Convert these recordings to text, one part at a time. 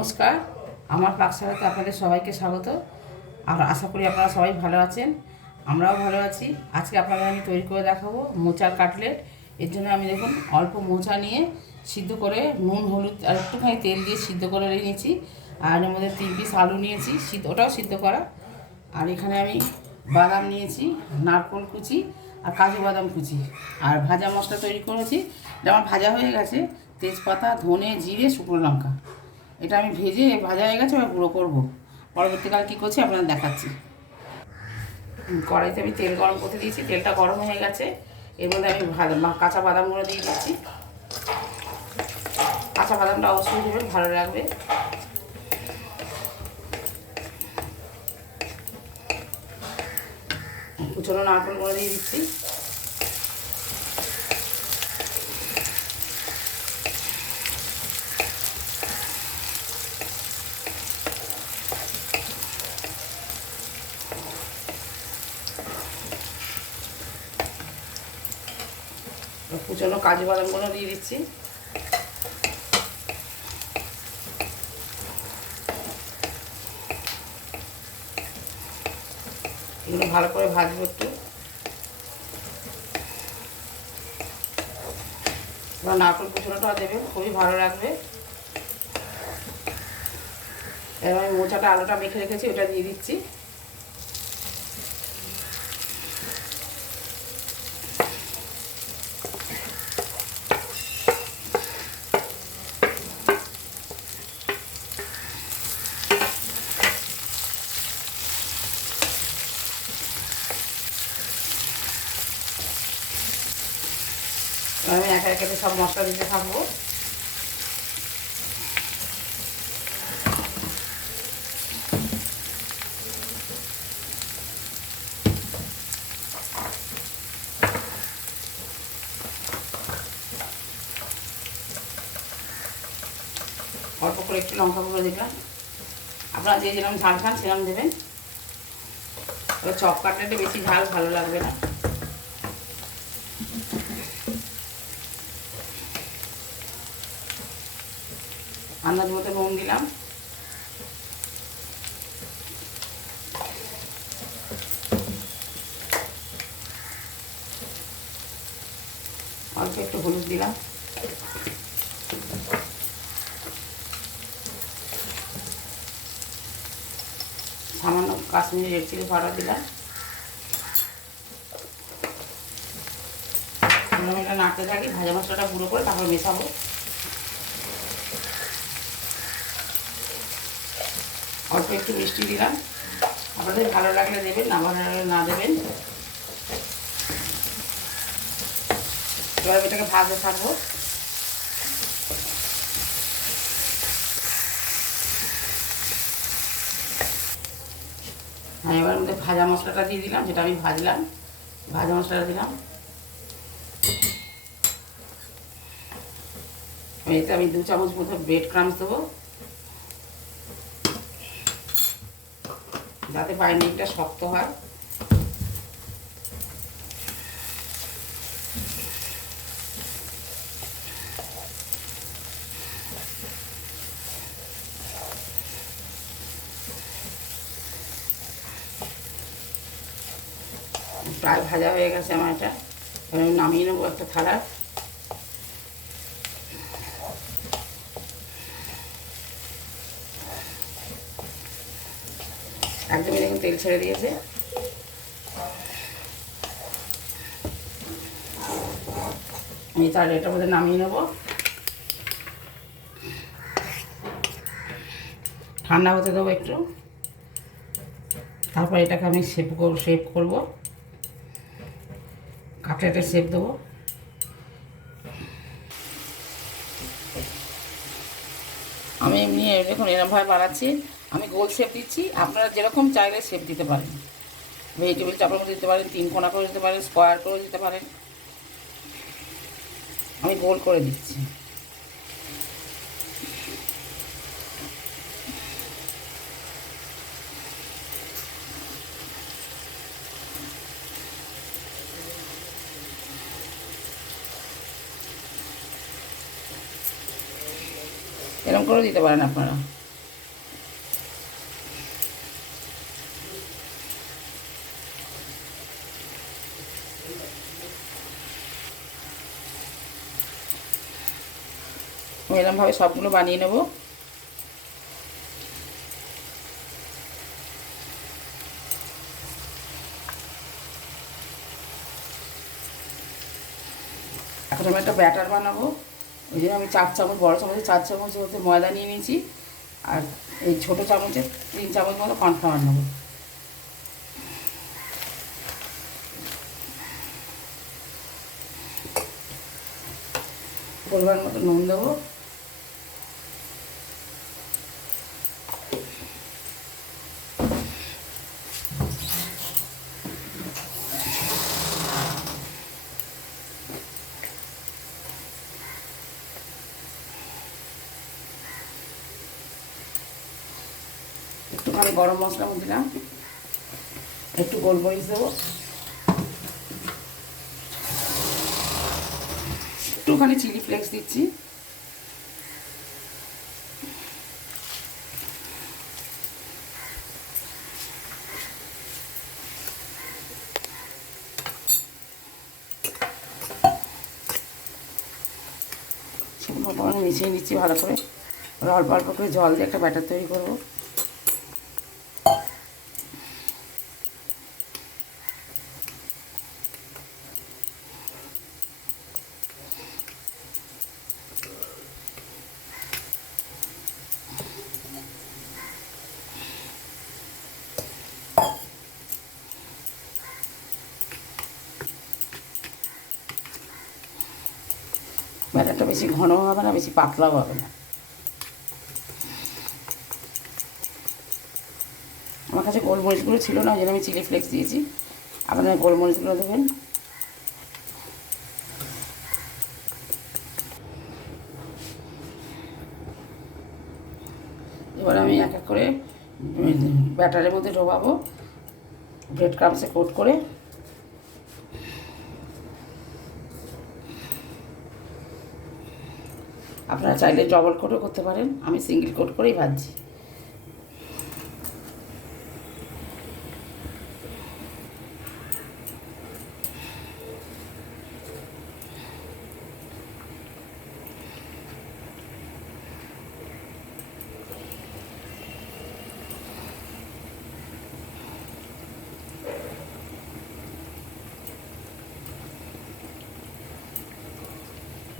নমস্কার, আমার পাকশালাতে আপনাদের সবাইকে স্বাগত। আর আশা করি আপনারা সবাই ভালো আছেন, আমরাও ভালো আছি। আজকে আপনাদের আমি তৈরি করে দেখাবো মোচার কাটলেট। এর জন্য আমি দেখুন অল্প মোচা নিয়ে সিদ্ধ করে নুন হলুদ আর একটুখানি তেল দিয়ে সিদ্ধ করে নিয়েছি। আর এর মধ্যে 3 পিস আলু নিয়েছি, ওটাও সিদ্ধ করা। আর এখানে আমি বাদাম নিয়েছি, নারকেল কুচি আর কাজু বাদাম কুচি। আর ভাজা মশলা তৈরি করেছি, এটা আমার ভাজা হয়ে গেছে। তেজপাতা, ধনে, জিরে, শুকনো লঙ্কা, এটা আমি ভেজে ভাজা হয়ে গেছে, এবার গুঁড়ো করবো। পরবর্তীকালে কী করছি আপনাদের দেখাচ্ছি। কড়াইতে আমি তেল গরম করতে দিয়েছি, তেলটা গরম হয়ে গেছে। এর মধ্যে আমি কাঁচা বাদামগুলো দিয়ে দিচ্ছি। কাঁচা বাদামটা অবশ্যই দেবেন, ভালো লাগবে। কুচনো নারকেলগুলো দিয়ে দিচ্ছি। কুচনো কাজু বাদামগুলো দিয়ে দিচ্ছি। এগুলো ভালো করে ভাজবো একটু। এবার নারকেল কুচনোটা দেবেন, খুবই ভালো লাগবে। এবার আমি মোচাটা আলুটা মেখে রেখেছি, ওটা দিয়ে দিচ্ছি। আমি একে একে সব মশলা দিতে থাকবো। অল্প করে একটু লঙ্কা গুঁড়ো দিলাম, আপনারা যে যেরকম ঝাল খান সেরকম দেবেন। এবার চপ কাটলেটে বেশি ঝাল ভালো লাগবে না। আন্দাজ মতো নুন দিলাম। অল্প একটু হলুদ দিলাম। সামান্য কাশ্মীরি রেড চিলি পাউডার দিলাম। এটা নাড়তে থাকি, ভাজা মশলাটা গুঁড়ো করে তারপর মেশাবো। অল্প একটু মিষ্টি দিলাম, আপনাদের ভালো লাগলে দেবেন, না ভালো লাগলে না দেবেন। এবার এটাকে ভাজতে থাকবো। হ্যাঁ, এবার মধ্যে ভাজা মশলাটা দিয়ে দিলাম, যেটা আমি ভাজলাম, ভাজা মশলাটা দিলাম। এতে আমি 2 চামচ মতো ব্রেড ক্রাম্বস দেবো, যাতে বাইন্ডিংটা শক্ত হয়। প্রায় ভাজা হয়ে গেছে আমার এটা। এবার আমি নামিয়ে নেবো একটা থালা। একদমই দেখুন তেল ছেড়ে দিয়েছে। আমি তার এটার মধ্যে নামিয়ে নেব। ঠান্ডা হতে দেবো একটু, তারপর এটাকে আমি শেপ করবো, কাটলেটের শেপ দেবো। আমি এমনি দেখুন এরকমভাবে বানাচ্ছি, আমি গোল শেপ দিচ্ছি, আপনারা যেরকম চাইলে শেপ দিতে পারেন। ভেজিটেবিল চাপের মধ্যে দিতে পারেন, 3 কোনা করে দিতে পারেন, স্কোয়ার করে দিতে পারেন। আমি গোল করে দিচ্ছি। এরকম করে দিতে পারেন আপনারা। এরকমভাবে সবগুলো বানিয়ে নেব। এখন আমি একটা ব্যাটার বানাবো। ওই জন্য আমি 4 চামচ, বড় চামচে 4 চামচ হতে ময়দা নিয়ে নিয়েছি, আর এই ছোটো চামচে 3 চামচ মতো কর্নফ্লাওয়ার নেবো। পরিমাণ মতো নুন দেবো। একটুখানি গরম মশলা দিলাম, একটু গোলমরিচ দেবো, একটুখানি চিলি ফ্লেক্স দিচ্ছি, মিশিয়ে নিচ্ছি ভালো করে। অল্প অল্প করে জল দিয়ে একটা ব্যাটার তৈরি করবো। ব্যাটারটা বেশি ঘন হবে না, বেশি পাতলাও হবে না। আমার কাছে গোলমরিচগুলো ছিল না, ওই জন্য আমি চিলি ফ্লেক্স দিয়েছি। আপনারা গোলমরিচগুলো দেবেন। এবার আমি এক এক করে ব্যাটারের মধ্যে ঢোকাবো, ব্রেড ক্রাম্বসে কোট করে। আপনারা চাইলে ডবল কোটও করতে পারেন, আমি সিঙ্গেল কোট করেই ভাজছি।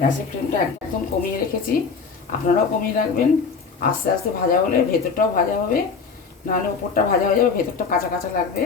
গ্যাসের ফ্লেমটা একদম কমিয়ে রেখেছি, আপনারাও কমিয়ে রাখবেন। আস্তে আস্তে ভাজা হলে ভেতরটাও ভাজা হবে, নাহলে উপরটা ভাজা হয়ে যাবে, ভেতরটা কাঁচা কাঁচা লাগবে।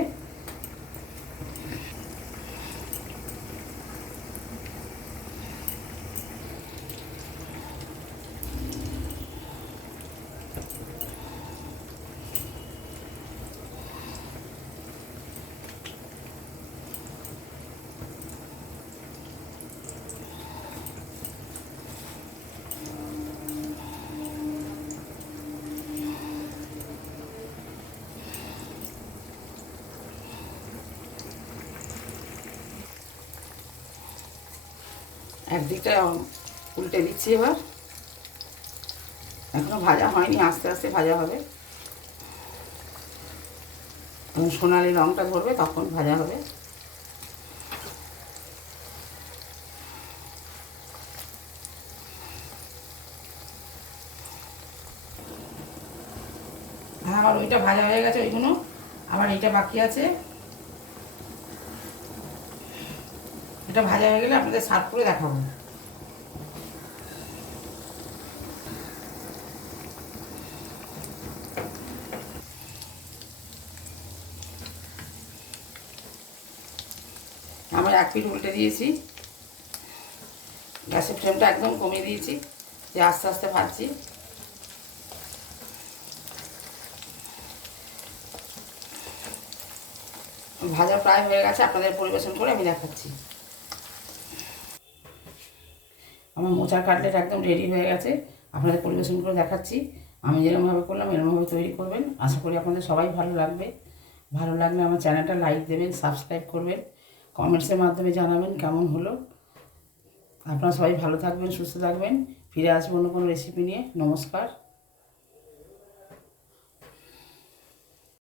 একদিকটা উল্টে দিচ্ছি, এবার এখনো ভাজা হয়নি, আস্তে আস্তে ভাজা হবে। সোনালি রঙটা ধরবে তখন ভাজা হবে। হ্যাঁ, আমার ওইটা ভাজা হয়ে গেছে, ওইগুলো আবার এইটা বাকি আছে। এটা ভাজা হয়ে গেলে আপনাদের সার্ভ করে দেখাবো। আমার এক পিঠ উল্টে দিয়েছি, গ্যাসের ফ্লেমটা একদম কমিয়ে দিয়েছি, যে আস্তে আস্তে ভাজছি। ভাজা প্রায় হয়ে গেছে, আপনাদের পরিবেশন করে আমি দেখাচ্ছি। আমার মোচার কাটলেট একদম রেডি হয়ে গেছে, আপনাদের পরিবেশন করে দেখাচ্ছি। আমি যেরকমভাবে করলাম এরকমভাবে তৈরি করবেন, আশা করি আপনাদের সবাই ভালো লাগবে। ভালো লাগলে আমার চ্যানেলটা লাইক দেবেন, সাবস্ক্রাইব করবেন, কমেন্টসের মাধ্যমে জানাবেন কেমন হলো। আপনারা সবাই ভালো থাকবেন, সুস্থ থাকবেন। ফিরে আসবো অন্য কোনো রেসিপি নিয়ে। নমস্কার।